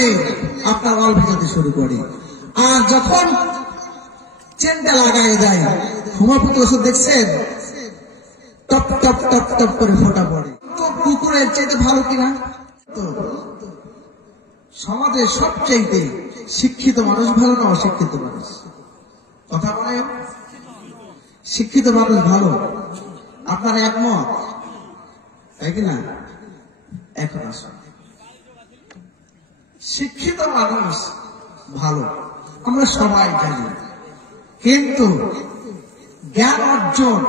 খুলে আপনার অল ভেজাতে শুরু করে। আর যখন চেনটা লাগাই দেয়, হোমিওপ্যাথি ওষুধ দেখছেন টপ টপ টপ টপ করে ফোঁটা পড়ে। তো কুকুরের চাইতে ভালো কিনা? তো সমাজের সবচাইতে শিক্ষিত মানুষ ভালো না অশিক্ষিত মানুষ? কথা বলে শিক্ষিত মানুষ ভালো, আপনার একমত, তাই কিনা? এখন আসুন, শিক্ষিত মানুষ ভালো আমরা সবাই জানি, কিন্তু জ্ঞান অর্জন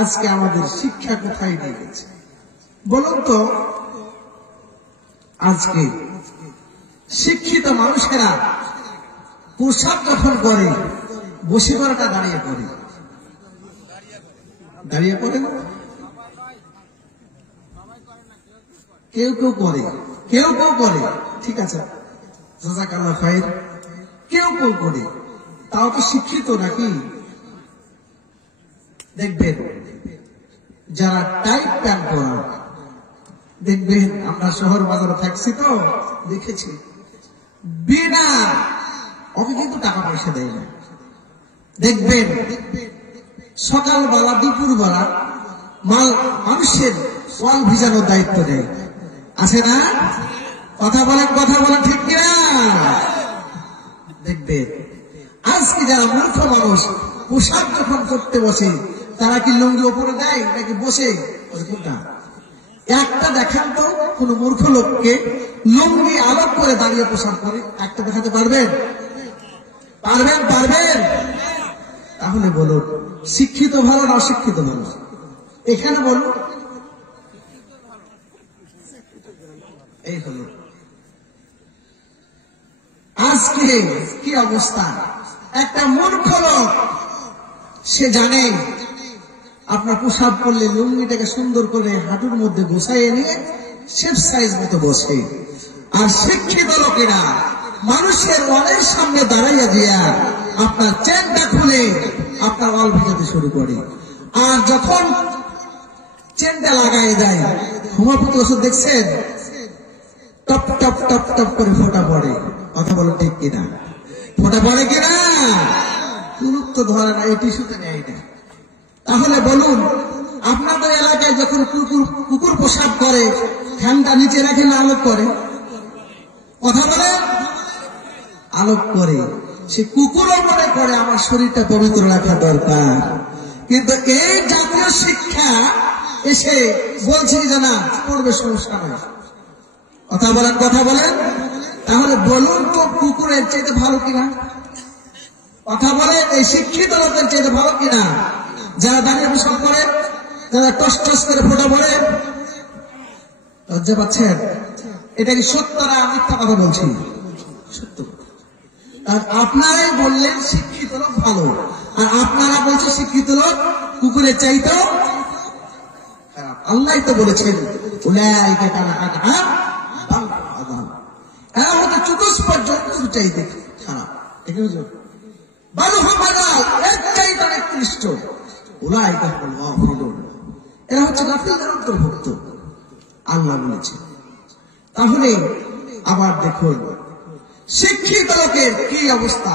আজকে আমাদের শিক্ষা কোথায় নিয়ে গেছে বলুন তো? আজকে শিক্ষিত মানুষেরা প্রসাদ যখন করে বসে করাটা দাঁড়িয়ে পড়ে, দাঁড়িয়ে পড়ে না? কেউ কেউ করে, কেউ কেউ করে, ঠিক আছে, জাযাকাল্লাহ খাইর, কেউ কেউ করে, তাও তো শিক্ষিত নাকি? দেখবেন যারা টাইট প্যান্ট পরা, দেখবেন আমরা শহর বাজারে থাকছি তো দেখেছি, বিনা ওকে কিন্তু টাকা পয়সা দেয় না। দেখবেন সকালবেলা দুপুরবেলা মানুষের ওয়াল ভিজানোর দায়িত্ব দেয়, আছে না? কথা বলেন, কথা বলেন, ঠিক কিনা? দেখবেন আজকে যারা মূর্খ মানুষ পোশাক যখন করতে বসে, তারা কি লুঙ্গি ওপরে দেয় নাকি বসে? একটা দেখান তো কোন মূর্খ লোককে লুঙ্গি আলাপ করে দাঁড়িয়ে পোশাক করে, একটা দেখাতে পারবেন? পারবেন? পারবেন? তাহলে বলুন শিক্ষিত ভালো না অশিক্ষিত ভালো? এখানে বলুন। এই হল আজকে কি অবস্থা। একটা মূর্খ লোক সে জানে আপনার পোশাক করলে লুঙ্গিটাকে সুন্দর করে হাঁটুর মধ্যে গোছাইয়ে নিয়ে শেপ সাইজ মতো বসে, আর শিক্ষিত লোকেরা মানুষের ওয়ালের সামনে দাঁড়াইয়া দিয়া আপনার চেনটা খুলে আপনার ওয়াল ভেজাতে শুরু করে। আর যখন চেনটা লাগাই দেয়, হোমিওপ্যাথি ওষুধ দেখছেন টপ টপ টপ টপ করে ফোঁটা পড়ে, কথা বলেন ঠিক কিনা? ফোঁটা পড়ে কিনা? তুরুপ তো ধরে না, এই টিস্যুতে নেয় না। তাহলে বলুন আপনাদের এলাকায় যখন কুকুর প্রসাব করে ফ্যানটা নিচে রাখে না আলোক করে? কথা বলেন, আলোক করে। সে কুকুরও মনে করে আমার শরীরটা পবিত্র রাখা দরকার, কিন্তু এই জাতীয় শিক্ষা এসে বলছি যে না পড়বে, সমস্যা নয়। কথা বলেন, কথা বলেন। তাহলে বলুন তো কুকুরের চাইতে ভালো কিনা? কথা বলেন, এই শিক্ষিত লোকের চাইতে ভালো কিনা? যারা দাঁড়িয়ে পোশাক করে, যারা টস টস করে ফোঁটা পড়ে, লজ্জা পাচ্ছেন? এটা কি সত্য না মিথ্যা কথা বলছি? সত্য। আর আপনারাই বললেন শিক্ষিত লোক ভালো, আর আপনারা বলছেন শিক্ষিত লোক কুকুরের চাইতেও খারাপ। আল্লাহ তো বলেছেন উলাইকা কাল আনআম বাল আযাল, এরা হচ্ছে চতুষ্পদ জন্তুর চাইতে খারাপ। বাল হুম আযাল, এর চাইতে নিকৃষ্ট। উলাইকা হুমুল গাফিলুন, এরা হচ্ছে গাফিলদের অন্তর্ভুক্ত, আল্লাহ বলেছেন। তাহলে আবার দেখুন শিক্ষিত লোকের কি অবস্থা।